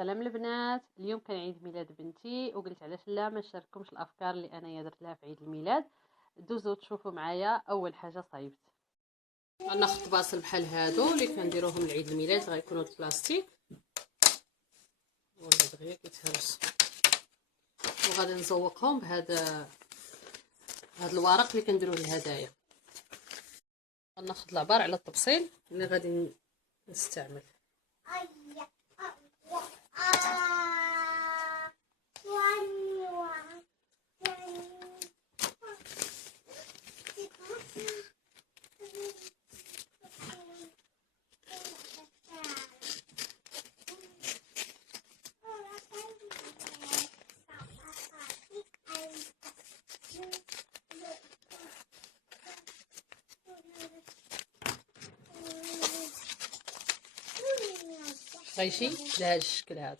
سلام البنات. اليوم كان عيد ميلاد بنتي وقلت علاش لا ما نشارككمش الافكار اللي انايا درت لها في عيد الميلاد. دوزو تشوفوا معايا. اول حاجه صايبت غناخذ باصل بحال هادو اللي كنديروهم لعيد الميلاد، غيكونوا البلاستيك ولا دغيا كيتهرس، وغادي نزوقهم بهذا الورق اللي كنديروه للهدايا. غناخذ العبار على الطبسيل اللي غادي نستعمل. غيجي لهذا الشكل هذا.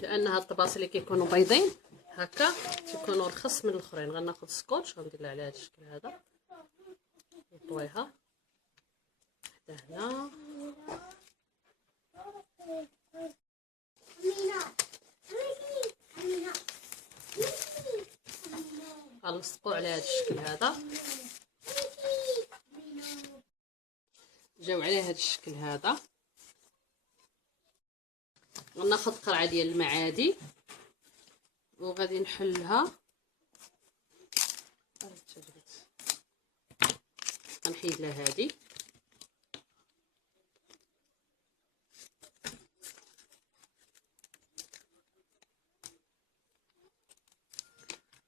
لان هاد الطباصل اللي كيكونوا بيضين هكا كيكونوا رخص من الاخرين. غناخذ سكوتش غندير لها على هذا الشكل هذا، نطويها حتى هنا، غنلصقوا على هذا الشكل هذا. جاو على هذا الشكل هذا. غناخذ قرعه ديال المعادي وغادي نحلها. غنحيد لها هذه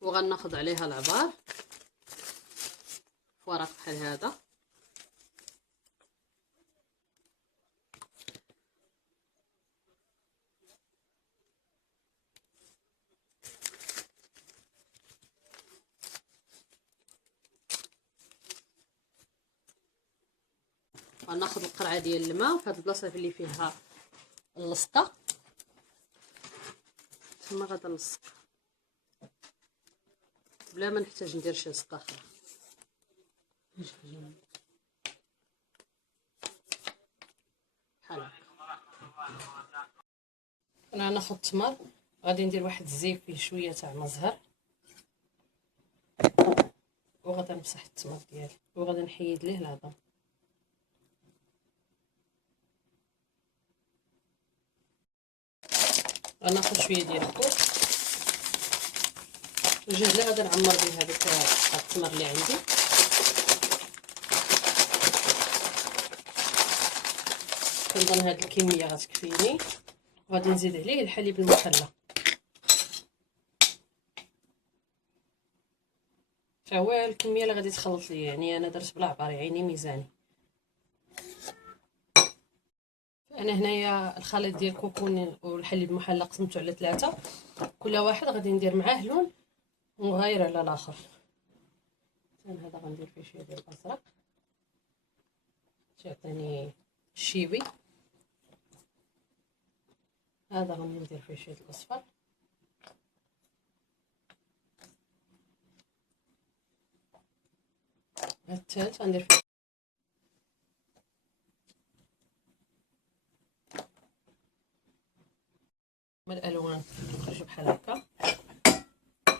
وغناخذ عليها العبار في ورق بحال هذا. غناخذ القرعه ديال الماء في هذه البلاصه اللي فيها اللصقه، ثم غادا نلصق بلا ما نحتاج ندير شي لصقه اخرى. بحال هكا. انا غناخذ التمر، غادي ندير واحد الزيف فيه شويه تاع مزهر، وغادا نمسح التمر ديالي وغادا نحيد ليه العظم. غناخذ شويه ديال الكوك الجهد اللي غادا نعمر به هذاك التمر اللي عندي. كنظن هاد الكميه غتكفيني، وغادي نزيد عليه الحليب المخلى. فهو الكميه اللي غادي تخلط لي، يعني انا درت بلا عبار عيني ميزاني. انا هنايا الخليط ديال الكوكون والحليب المحلى قسمته على 3، كل واحد غادي ندير معاه لون مغاير على الاخر. مثلا هذا غندير فيه شويه ديال الازرق تعطيني الشيبي، هذا غادي ندير فيه شويه الاصفر، هاد الثالث غندير فيه الالوان يخرجوا بحال هكا.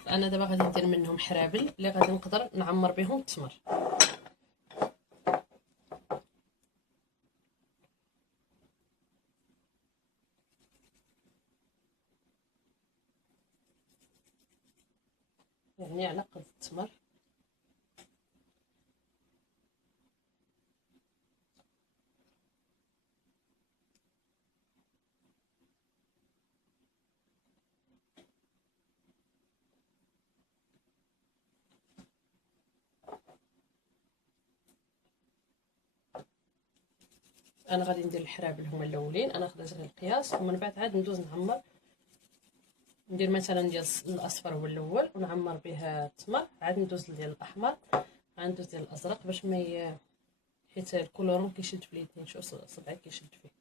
انا دابا غادي ندير منهم حرابل اللي غادي نقدر نعمر بهم التمر. يعني على قد التمر. انا غادي ندير الحرابل هما الاولين، انا خديت غير القياس ومن بعد عاد ندوز نعمر. ندير مثلا ديال الاصفر هو الاول ونعمر به التمر، عاد ندوز ديال الاحمر، عاد ندوز ديال الازرق باش ما حيت الكولورون كيشد في اليدين. شوف صبعي كيشد فيه.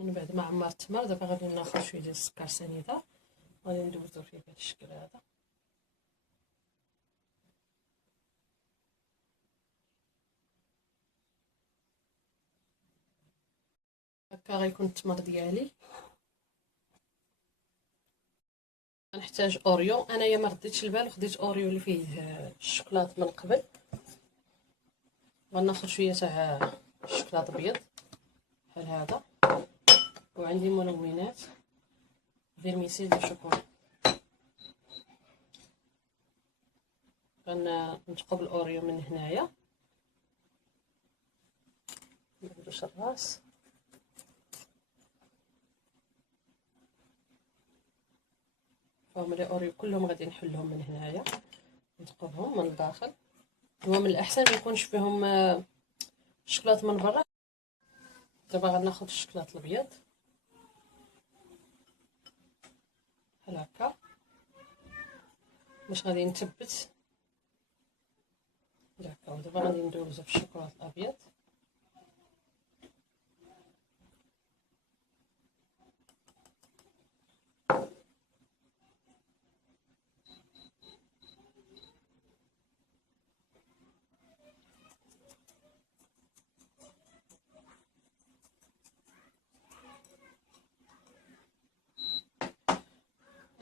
من بعد ما عمر التمر دابا غادي ناخذ شويه ديال السكر سنيده، غادي ندوزو فيه بهذا الشكل هذا. هكا غيكون التمر ديالي. غنحتاج اوريو، انايا ما رديتش البال وخديت اوريو اللي فيه الشوكولاط من قبل. غناخذ شويه تاع الشوكولاط ابيض بحال هذا، وعندي منونات فيرميسيل ديال الشوكولا. غنتقب الاوريو من هنايا، ندوش الراس، فهم لي اوريو كلهم غادي نحلهم من هنايا، نتقبهم من الداخل. هو من الاحسن ما يكونش فيهم الشوكولاط من برا. دابا غناخذ الشوكولاط الابيض بحال هكا باش غادي نثبت هكا. ودابا غادي ندوزو في الشوكولاط الابيض.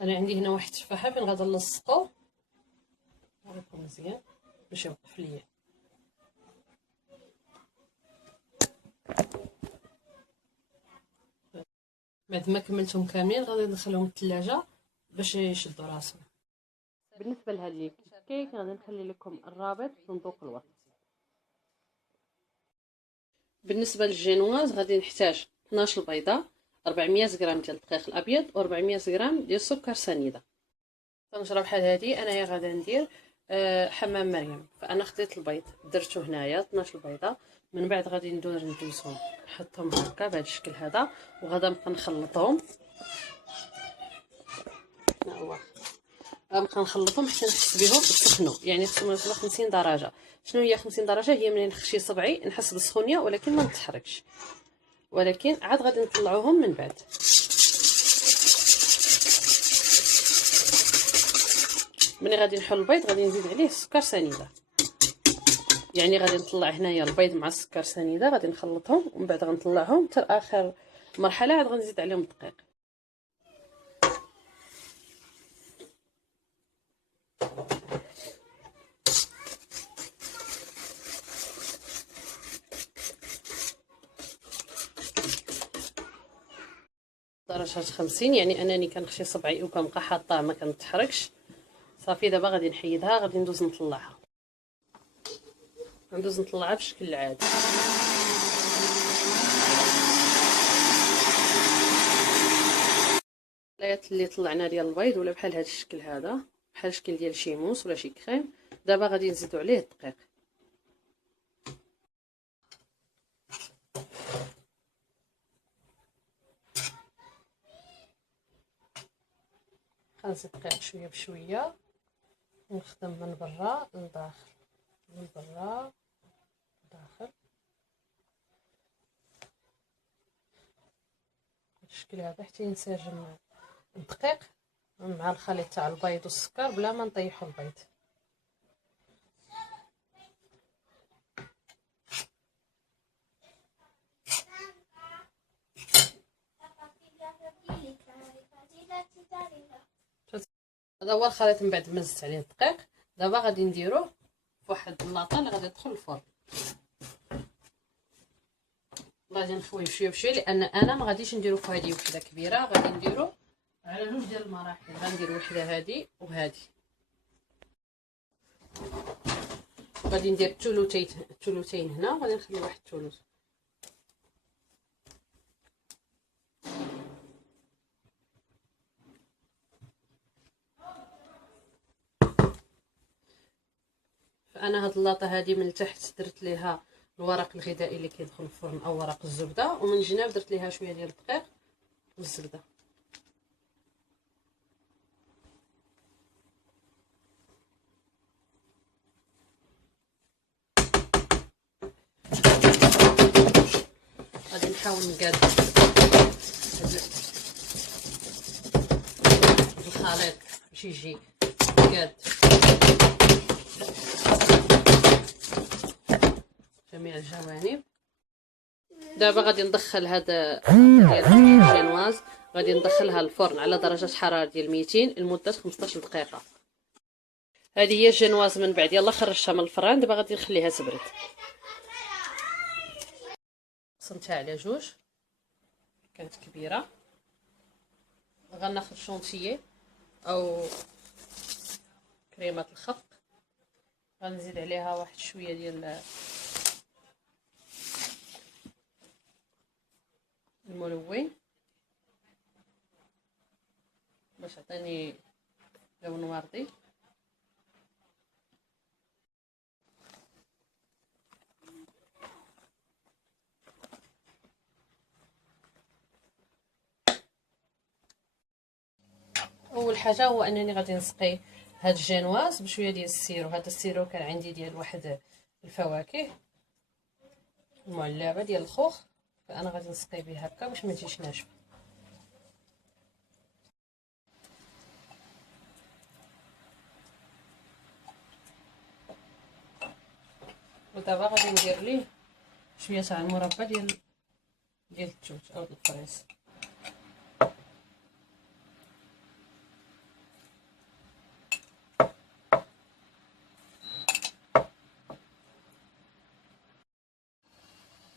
انا عندي هنا واحد التفاحه فين غادي نلصقو، غيكون مزيان باش يوقف ليا. بعد ما كملتهم كاملين غادي ندخلهم الثلاجه باش يشدوا راسهم. بالنسبه لهاد لي كيك غادي نخلي لكم الرابط في صندوق الوصف. بالنسبه للجينواز غادي نحتاج 12 بيضه، 400 غرام ديال الدقيق الابيض، و400 غرام ديال السكر سنيده. تنشرب بحال هادي. انايا غادا ندير حمام مريم. فانا خديت البيض درته هنايا 12 بيضه، من بعد غادي ندوزهم نحطهم هكا بهذا الشكل هذا، وغادا نبقى نخلطهم. غنبقى نخلطهم حتى نحس بهم يسخنوا، يعني خصهم يوصلوا 50 درجه. شنو هي 50 درجه؟ هي منين نخشي صبعي نحس بالسخونيه ولكن ما نتحركش، ولكن عاد غادي نطلعوهم من بعد. ملي غادي نحل البيض غادي نزيد عليه السكر سنيده، يعني غادي نطلع هنايا البيض مع السكر سنيده، غادي نخلطهم ومن بعد غنطلعهم حتى اخر مرحله عاد غنزيد عليهم الدقيق. درجه 50، يعني انني كنخشي صبعي وكنبقى حاطاه ما كنتحركش. صافي دابا غادي نحيدها، غادي ندوز نطلعها، ندوز نطلعها بشكل العادي. الحلايات اللي طلعنا ديال البيض ولا بحال هذا الشكل هذا، بحال الشكل ديال شي موس ولا شي كريم. دابا غادي نزيدو عليه الدقيق. غنزيد الدقيق شويه بشويه، ونخدم من برا لداخل، من برا لداخل بالشكل هذا حتى ينسجم الدقيق مع الخليط تاع البيض والسكر بلا ما نطيحوا البيض. هذا هو الخليط من بعد ما زدت عليه الدقيق. دابا غادي نديروه فواحد اللاطه اللي غادي يدخل الفرن. غادي نخويه بشويه بشويه، لان انا ما غاديش نديرو في هذه وحده كبيره، غادي نديرو على جوج ديال المراحل. غندير وحده هذه وهذه، غادي ندير ثلثين هنا وغادي نخلي واحد الثلث. فانا هاد اللاطه هذه من التحت درت ليها الورق الغذائي اللي كيدخل الفرن او ورق الزبده، ومن الجناب درت ليها شويه ديال الدقيق والزبده. غادي نحاول نقاد الخليط باش يجي قاد جميع الجوانب. دابا غادي ندخل هذا ديال الجينواز، غادي ندخلها للفرن على درجه حراره ديال 200 لمده 15 دقيقه. هذه هي الجينواز من بعد يلا خرجتها من الفران. دابا غادي نخليها تبرد. قسمتها على جوج، كانت كبيره. غناخذ شونتيي او كريمه الخق، غنزيد عليها واحد شويه ديال الملون باش يعطيني لون وردي. اول حاجه هو انني غادي نسقي هاد الجينواز بشويه ديال السيرو. هذا السيرو كان عندي ديال واحد الفواكه المعلبه ديال الخوخ، فانا غادي نسقي به هكا باش ما تجيش ناشفه. ودابا غادي ندير ليه شويه تاع المربى ديال التوت او الفريز.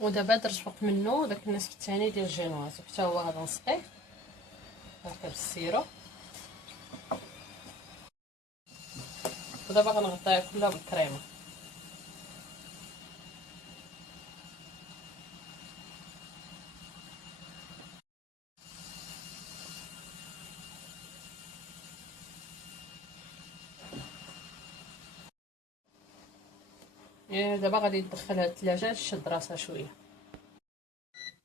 ودابا درت فوق منه داك النصف الثاني ديال الجينواز، وحتى هو غادي نسقيه هكا بالسيرو. ودابا غنغطيها كلها بالكريمه. دابا غادي ندخلها للثلاجه تشد راسها شويه.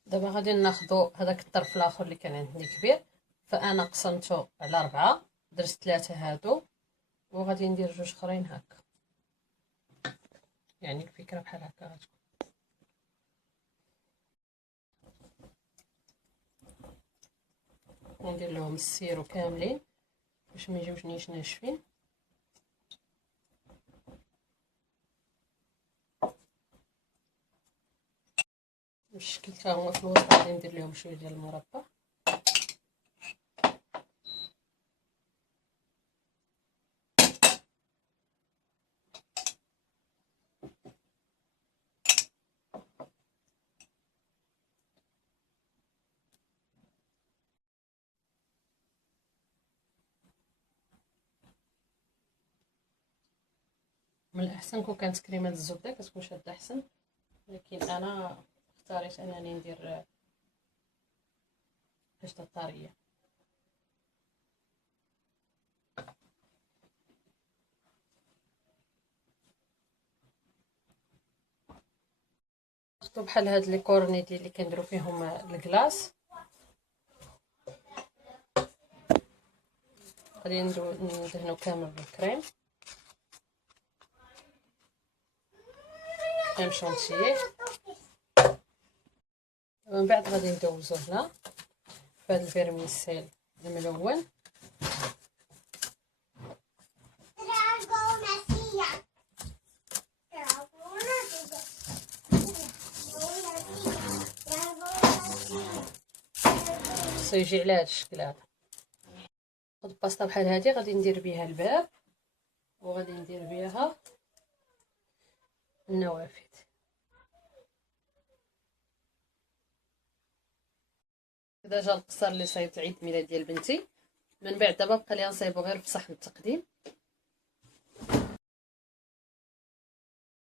دابا غادي ناخذوا هذاك الطرف الاخر اللي كان عندي كبير، فانا قسمته على 4، درت 3 هادو وغادي ندير 2 اخرين هكا. يعني الفكره بحال هكا غتكون. وندير لهم السيرو كاملين باش ما يجيوش نيش ناشفين. بالشكل تا هما في الوسط غادي ندير لهم شويه ديال المربى. من الاحسن كون كانت كريمه الزبده كتكون شاده احسن، لكن انا اختاريت انني ندير قشطه طريه. ناخذ بحال هاد لي كورنيت اللي كنديروا فيهم الكلاص، غادي ندهنو كامل بالكريم شونتيي. ومن بعد غادي ندوزو هنا في هاد الفيرميسيل الملون. خصو يجي على هاد الشكل هذا. ناخذ باسطه بحال هادي غادي ندير بها الباب وغادي ندير بها النوافذ. كذا جا القصر اللي صايبت عيد ميلاد ديال بنتي. من بعد دابا بقى لي نصايبو غير في صحن التقديم.